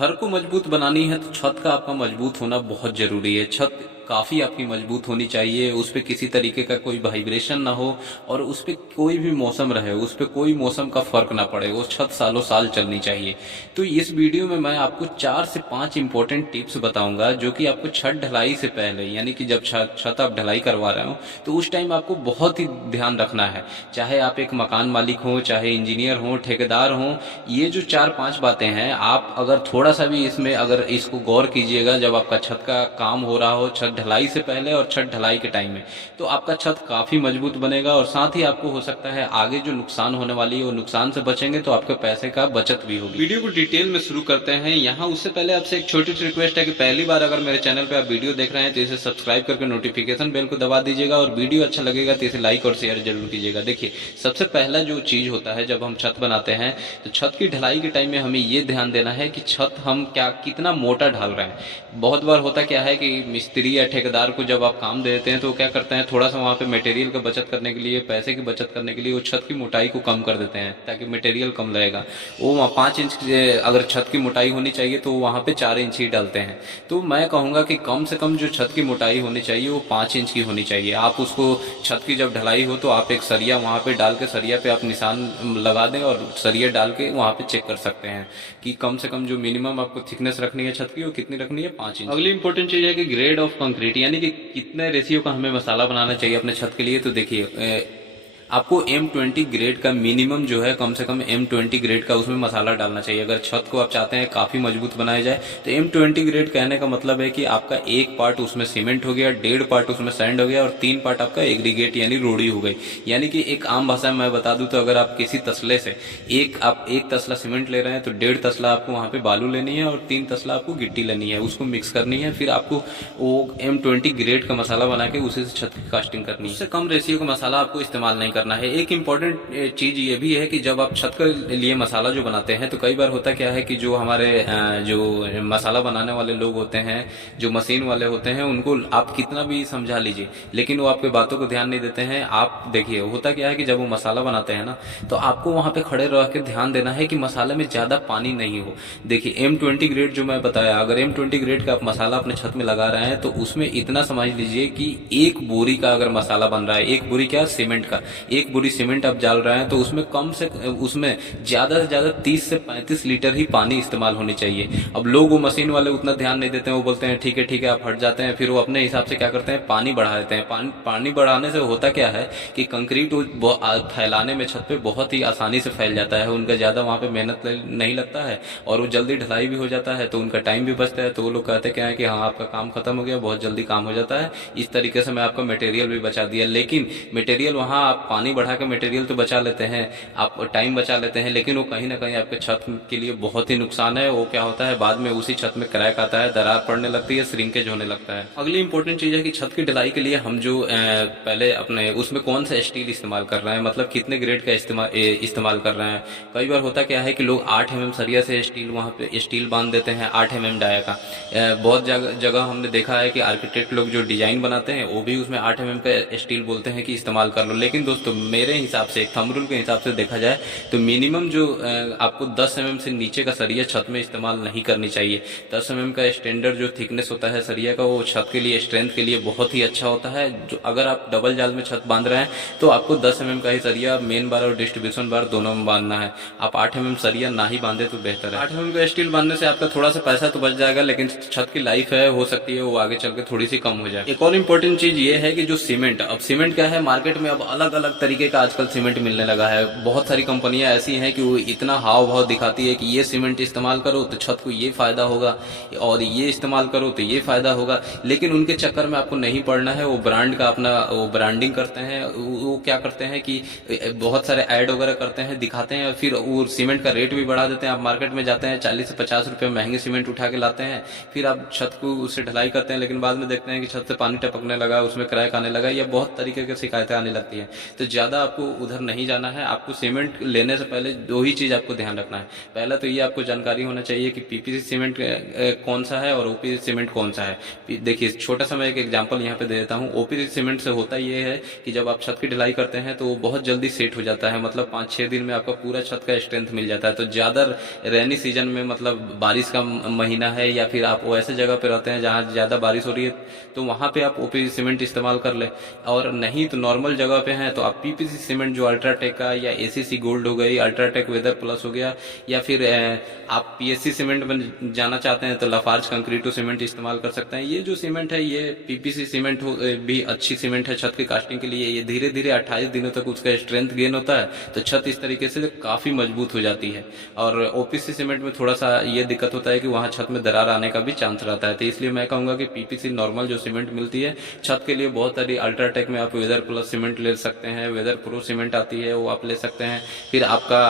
घर को मजबूत बनानी है तो छत का आपका मजबूत होना बहुत जरूरी है। छत काफी आपकी मजबूत होनी चाहिए, उस पे किसी तरीके का कोई वाइब्रेशन ना हो और उस पे कोई भी मौसम रहे, उस पे कोई मौसम का फर्क ना पड़े, वो छत सालों साल चलनी चाहिए। तो इस वीडियो में मैं आपको 4 से 5 इंपॉर्टेंट टिप्स बताऊंगा जो कि आपको छत ढलाई से पहले, यानी कि जब छत आप ढलाई करवा रहे हो तो उस टाइम आपको बहुत ही ध्यान रखना है। चाहे आप एक मकान मालिक हो, चाहे इंजीनियर हो, ठेकेदार हो, ये जो 4-5 बातें हैं, आप अगर थोड़ा सा भी इसमें अगर इसको गौर कीजिएगा जब आपका छत का काम हो रहा हो, छत ढलाई से पहले और छत ढलाई के टाइम में, तो आपका छत काफी मजबूत बनेगा और साथ ही आपको हो सकता है आगे जो नुकसान होने वाली है वो नुकसान से बचेंगे, तो आपके पैसे का बचत भी होगी। वीडियो को डिटेल में शुरू करते हैं। यहाँ उससे पहले आपसे एक छोटी सी रिक्वेस्ट है कि पहली बार अगर मेरे चैनल पे आप वीडियो देख रहे हैं तो इसे सब्सक्राइब करके नोटिफिकेशन बेल को दबा दीजिएगा और वीडियो अच्छा लगेगा तो इसे लाइक और शेयर जरूर कीजिएगा। देखिए, सबसे पहला जो चीज होता है जब हम छत बनाते हैं तो छत की ढलाई के टाइम में हमें ये ध्यान देना है कि छत हम क्या कितना मोटा ढाल रहे हैं। बहुत बार होता क्या है कि मिस्त्री या ठेकेदार को जब आप काम दे देते हैं तो वो क्या करते हैं, थोड़ा सा वहाँ पे मटेरियल का बचत करने के लिए, पैसे की बचत करने के लिए वो छत की मोटाई को कम कर देते हैं ताकि मटेरियल कम लगेगा। वो वहाँ 5 इंच अगर छत की मोटाई होनी चाहिए तो वहाँ पे 4 इंच ही डालते हैं। तो मैं कहूँगा कि कम से कम जो छत की मोटाई होनी चाहिए वो 5 इंच की होनी चाहिए। आप उसको छत की जब ढलाई हो तो आप एक सरिया वहाँ पे डाल के, सरिया पे आप निशान लगा दें और सरिया डाल के वहाँ पे चेक कर सकते हैं कि कम से कम जो मिनिमम आपको थिकनेस रखनी है छत की वो कितनी रखनी है, 5 इंच। अगली इंपॉर्टेंट चीज है कि ग्रेड ऑफ कंक्रीट, यानी कि कितने रेशियो का हमें मसाला बनाना चाहिए अपने छत के लिए। तो देखिए, आपको M20 ग्रेड का मिनिमम जो है, कम से कम M20 ग्रेड का उसमें मसाला डालना चाहिए। अगर छत को आप चाहते हैं काफी मजबूत बनाया जाए तो M20 ग्रेड कहने का मतलब है कि आपका 1 पार्ट उसमें सीमेंट हो गया, 1.5 पार्ट उसमें सैंड हो गया और 3 पार्ट आपका एग्रीगेट यानी रोड़ी हो गई। यानी कि एक आम भाषा में मैं बता दूं तो अगर आप किसी तसले से आप 1 तसला सीमेंट ले रहे हैं तो 1.5 तसला आपको वहां पे बालू लेनी है और 3 तसला आपको गिट्टी लेनी है, उसको मिक्स करनी है, फिर आपको वो M20 ग्रेड का मसाला बना के उसी से छत की कास्टिंग करनी है। उससे कम रेशियो का मसाला आपको इस्तेमाल नहीं करना है। एक इम्पोर्टेंट चीज ये भी है कि जब आप छत के लिए मसाला जो बनाते हैं तो कई बार होता क्या है कि जो हमारे जो मसाला बनाने वाले लोग होते हैं, जो मशीन वाले होते हैं, उनको आप कितना भी समझा लीजिए लेकिन वो आपके बातों को ध्यान नहीं देते हैं। आप देखिए, होता क्या है कि जब वो मसाला बनाते हैं ना तो आपको वहां पे खड़े रह के ध्यान देना है कि मसाले में ज्यादा पानी नहीं हो। देखिए, M20 ग्रेड जो मैं बताया, अगर M20 ग्रेड का आप मसाला अपने छत में लगा रहे हैं तो उसमें इतना समझ लीजिए कि 1 बोरी का अगर मसाला बन रहा है, 1 बोरी क्या, सीमेंट का 1 बोरी सीमेंट आप डाल रहे हैं तो उसमें ज्यादा से ज्यादा 30 से 35 लीटर ही पानी इस्तेमाल होनी चाहिए। अब लोग, वो मशीन वाले उतना ध्यान नहीं देते हैं, वो बोलते हैं ठीक है ठीक है, आप हट जाते हैं, फिर वो अपने हिसाब से क्या करते हैं, पानी बढ़ा देते हैं। पानी बढ़ाने से होता क्या है कि कंक्रीट फैलाने में छत पे बहुत ही आसानी से फैल जाता है, उनका ज्यादा वहां पे मेहनत नहीं लगता है और वो जल्दी ढलाई भी हो जाता है, तो उनका टाइम भी बचता है। तो वो लोग कहते क्या है कि हाँ, आपका काम खत्म हो गया, बहुत जल्दी काम हो जाता है, इस तरीके से मैं आपका मटेरियल भी बचा दिया। लेकिन मटेरियल वहां आप पानी बढ़ा के मटेरियल तो बचा लेते हैं, आप टाइम बचा लेते हैं, लेकिन वो कहीं ना कहीं आपके छत के लिए बहुत ही नुकसान है। वो क्या होता है, बाद में उसी छत में क्रैक आता है, दरार पड़ने लगती है, श्रिंकेज होने लगता है। अगली इंपॉर्टेंट चीज है कि छत की ढलाई के लिए हम जो पहले अपने उसमें कौन सा स्टील इस्तेमाल कर रहे हैं, मतलब कितने ग्रेड का इस्तेमाल कर रहे हैं। कई बार होता क्या है कि लोग 8 mm सरिया से स्टील वहां पे स्टील बांध देते हैं, 8 mm डाया का। बहुत जगह हमने देखा है कि आर्किटेक्ट लोग जो डिजाइन बनाते हैं वो भी उसमें 8 mm का स्टील बोलते हैं कि इस्तेमाल कर लो। लेकिन दोस्तों, मेरे हिसाब से, एक थंब रूल के हिसाब से देखा जाए तो मिनिमम जो आपको 10 mm से नीचे का सरिया छत में इस्तेमाल नहीं करनी चाहिए। 10 mm का स्टैंडर्ड जो थिकनेस होता है सरिया का, वो छत के लिए, स्ट्रेंथ के लिए बहुत ही अच्छा होता है। जो अगर आप डबल जाल में छत बांध रहे हैं तो आपको 10 mm का ही सरिया मेन बार और डिस्ट्रीब्यूशन बार दोनों में बांधना है। आप 8 mm सरिया ना ही बांधे तो बेहतर है। 8 mm का स्टील बांधने से आपका थोड़ा सा पैसा तो बच जाएगा, लेकिन छत की लाइफ है, हो सकती है वो आगे चल के थोड़ी सी कम हो जाए। एक और इम्पोर्टेंट चीज ये है कि जो सीमेंट, अब सीमेंट क्या है, मार्केट में अब अलग अलग तरीके का आजकल सीमेंट मिलने लगा है। बहुत सारी कंपनियां ऐसी हैं कि वो इतना हाव भाव दिखाती है कि ये सीमेंट इस्तेमाल करो तो छत को ये फायदा होगा और ये इस्तेमाल करो तो ये फायदा होगा, लेकिन उनके चक्कर में आपको नहीं पड़ना है। वो ब्रांड का अपना वो ब्रांडिंग करते हैं, वो क्या करते हैं कि बहुत सारे ऐड वगैरह करते हैं, दिखाते हैं, फिर वो सीमेंट का रेट भी बढ़ा देते हैं। आप मार्केट में जाते हैं 40 से 50 रुपए महंगे सीमेंट उठा के लाते हैं, फिर आप छत को उससे ढलाई करते हैं, लेकिन बाद में देखते हैं कि छत से पानी टपकने लगा, उसमें क्रैक आने लगा, या बहुत तरीके की शिकायतें आने लगती है। तो ज़्यादा आपको उधर नहीं जाना है। आपको सीमेंट लेने से पहले दो ही चीज़ आपको ध्यान रखना है। पहला तो ये आपको जानकारी होना चाहिए कि पीपीसी सीमेंट कौन सा है और ओपीसी सीमेंट कौन सा है। देखिए छोटा सा मैं एक एग्जांपल यहाँ पे दे देता हूँ। ओपीसी सीमेंट से होता ये है कि जब आप छत की ढलाई करते हैं तो वो बहुत जल्दी सेट हो जाता है, मतलब 5-6 दिन में आपका पूरा छत का स्ट्रेंथ मिल जाता है। तो ज़्यादा रेनी सीजन में, मतलब बारिश का महीना है या फिर आप वो ऐसे जगह पे रहते हैं जहाँ ज़्यादा बारिश हो रही है, तो वहाँ पे आप ओपीसी सीमेंट इस्तेमाल कर ले। और नहीं तो नॉर्मल जगह पे हैं तो आप पीपीसी सीमेंट जो अल्ट्राटेक का या एसीसी गोल्ड हो गई, अल्ट्राटेक वेदर प्लस हो गया, या फिर आप पीएससी सीमेंट में जाना चाहते हैं तो लाफार्ज कंक्रीटो सीमेंट इस्तेमाल कर सकते हैं। ये जो सीमेंट है ये पीपीसी सीमेंट भी अच्छी सीमेंट है छत की कास्टिंग के लिए। ये धीरे धीरे 28 दिनों तक उसका स्ट्रेंथ गेन होता है तो छत इस तरीके से काफी मजबूत हो जाती है। और ओपीसी सीमेंट में थोड़ा सा ये दिक्कत होता है कि वहाँ छत में दरार आने का भी चांस रहता है। तो इसलिए मैं कहूंगा कि पीपीसी नॉर्मल जो सीमेंट मिलती है छत के लिए बहुत सारी, अल्ट्राटेक में आप वेदर प्लस सीमेंट ले सकते हैं, वेदर प्रो सीमेंट आती है वो आप ले सकते हैं। फिर आपका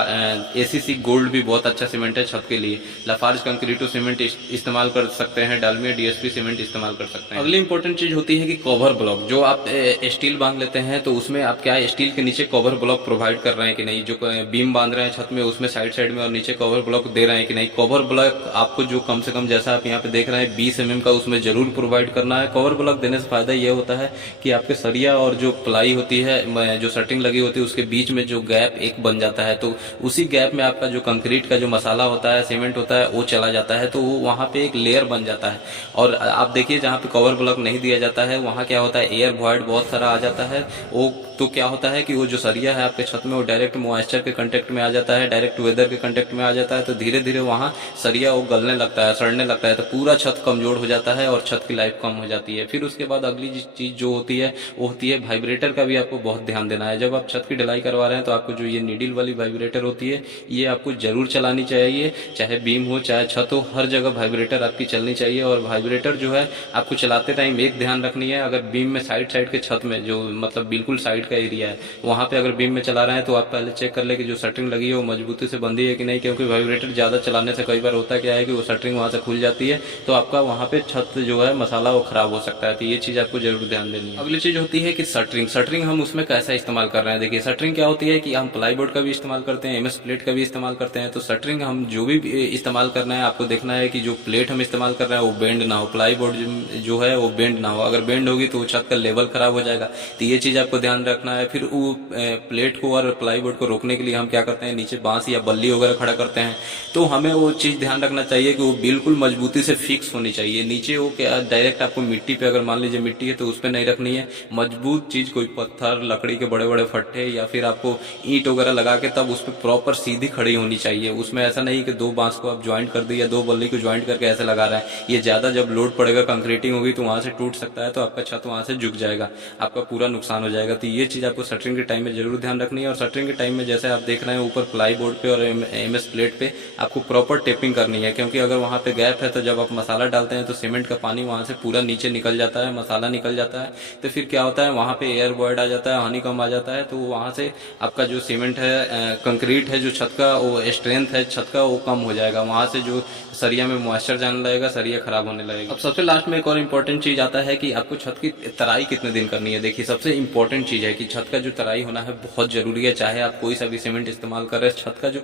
एसीसी गोल्ड भी बहुत अच्छा सीमेंट है छत के लिए। लाफार्ज कंक्रीटो सीमेंट इस्तेमाल कर सकते हैं, डालमिया डीएसपी सीमेंट इस्तेमाल कर सकते हैं। अगली इंपॉर्टेंट चीज होती है कि कवर ब्लॉक। जो आप स्टील बांध लेते हैं तो उसमें आप क्या स्टील के नीचे कवर ब्लॉक प्रोवाइड कर रहे हैं कि नहीं, जो बीम बांध रहे हैं छत में उसमें साइड साइड में और नीचे कवर ब्लॉक दे रहे हैं कि नहीं। कवर ब्लॉक आपको जो कम से कम, जैसा आप यहाँ पे देख रहे हैं 20 mm का, उसमें जरूर प्रोवाइड करना है। कवर ब्लॉक देने से फायदा ये होता है कि आपके सरिया और जो प्लाई होती है, जो सटिंग लगी होती है, उसके बीच में जो गैप एक बन जाता है, तो उसी गैप में आपका जो कंक्रीट का जो मसाला होता है, सीमेंट होता है, वो चला जाता है, तो वो वहाँ पे एक लेयर बन जाता है। और आप देखिए जहाँ पे कवर ब्लॉक नहीं दिया जाता है वहाँ क्या होता है, एयर वॉइड बहुत सारा आ जाता है। वो तो क्या होता है कि वो जो सरिया है आपके छत में वो डायरेक्ट मॉइस्चर के कांटेक्ट में आ जाता है, डायरेक्ट वेदर के कांटेक्ट में आ जाता है, तो धीरे धीरे वहाँ सरिया वो गलने लगता है, सड़ने लगता है, तो पूरा छत कमजोर हो जाता है और छत की लाइफ कम हो जाती है। फिर उसके बाद अगली चीज जो होती है वो होती है वाइब्रेटर का भी आपको बहुत ध्यान देना है। जब आप छत की ढलाई करवा रहे हैं तो आपको जो ये नीडल वाली वाइब्रेटर होती है ये आपको जरूर चलानी चाहिए, चाहे बीम हो चाहे छत हो, हर जगह वाइब्रेटर आपकी चलनी चाहिए। और वाइब्रेटर जो है आपको चलाते टाइम एक ध्यान रखनी है, अगर बीम में साइड साइड के छत में जो मतलब बिल्कुल साइड का एरिया है वहां पे अगर बीम में चला रहे हैं तो आप पहले चेक कर ले कि जो शटरिंग लगी है वो मजबूती से बंधी है कि नहीं, क्योंकि वाइब्रेटर ज्यादा चलाने से कई बार होता क्या है कि वो शटरिंग वहां से खुल जाती है तो आपका वहां पे छत जो है मसाला वो खराब हो सकता है। तो ये चीज आपको जरूर ध्यान देनी है। अगली चीज होती है कि शटरिंग। शटरिंग हम उसमें कैसा इस्तेमाल कर रहे हैं। देखिए शटरिंग क्या होती है कि हम प्लाईबोर्ड का भी इस्तेमाल करते हैं, एमएस प्लेट का भी इस्तेमाल करते हैं। तो शटरिंग हम जो भी इस्तेमाल करना है आपको देखना है कि जो प्लेट हम इस्तेमाल कर रहे हैं वो बेंड ना हो, प्लाईबोर्ड जो है वो बेंड ना हो। अगर बेंड होगी तो छत का लेवल खराब हो जाएगा, तो ये चीज आपको ध्यान रखना है। फिर वो प्लेट को और प्लाईवुड को रोकने के लिए हम क्या करते हैं, नीचे बांस या बल्ली वगैरह खड़ा करते हैं। तो हमें वो चीज ध्यान रखना चाहिए कि वो बिल्कुल मजबूती से फिक्स होनी चाहिए। नीचे वो क्या डायरेक्ट आपको मिट्टी पे, अगर मान लीजिए मिट्टी है तो उस पर नहीं रखनी है, मजबूत चीज कोई पत्थर, लकड़ी के बड़े बड़े फट्टे या फिर आपको ईंट वगैरह लगा के तब उस पर प्रॉपर सीधी खड़ी होनी चाहिए। उसमें ऐसा नहीं कि दो बांस को आप ज्वाइंट कर दिए या दो बल्ली को ज्वाइंट करके ऐसे लगा रहे हैं। ये ज्यादा जब लोड पड़ेगा, कंक्रीटिंग होगी तो वहां से टूट सकता है, तो आपका छत वहां से झुक जाएगा, आपका पूरा नुकसान हो जाएगा। तो ये चीज आपको शटरिंग के टाइम में जरूर ध्यान रखनी है। और शटरिंग के टाइम में जैसे आप देख रहे हैं ऊपर प्लाई बोर्ड पे और एमएस प्लेट पे आपको प्रॉपर टेपिंग करनी है, क्योंकि अगर वहां पे गैप है तो जब आप मसाला डालते हैं तो सीमेंट का पानी वहां से पूरा नीचे निकल जाता है, मसाला निकल जाता है, तो फिर क्या होता है वहां पे एयर वॉइड आ जाता है, हनीकॉम्ब आ जाता है, तो वहां से आपका जो सीमेंट है, कंक्रीट है, जो छत का वो स्ट्रेंथ है छत का वो कम हो जाएगा, वहां से जो सरिया में मॉइस्चर जाने लगेगा, सरिया खराब होने लगेगा। अब सबसे लास्ट में एक और इम्पोर्टेंट चीज आता है कि आपको छत की तराई कितने दिन करनी है। देखिए सबसे इम्पोर्टेंट चीज है कि छत का जो तराई होना है बहुत जरूरी है, चाहे आप कोई सा भी सीमेंट इस्तेमाल कर रहे हैं, छत का जो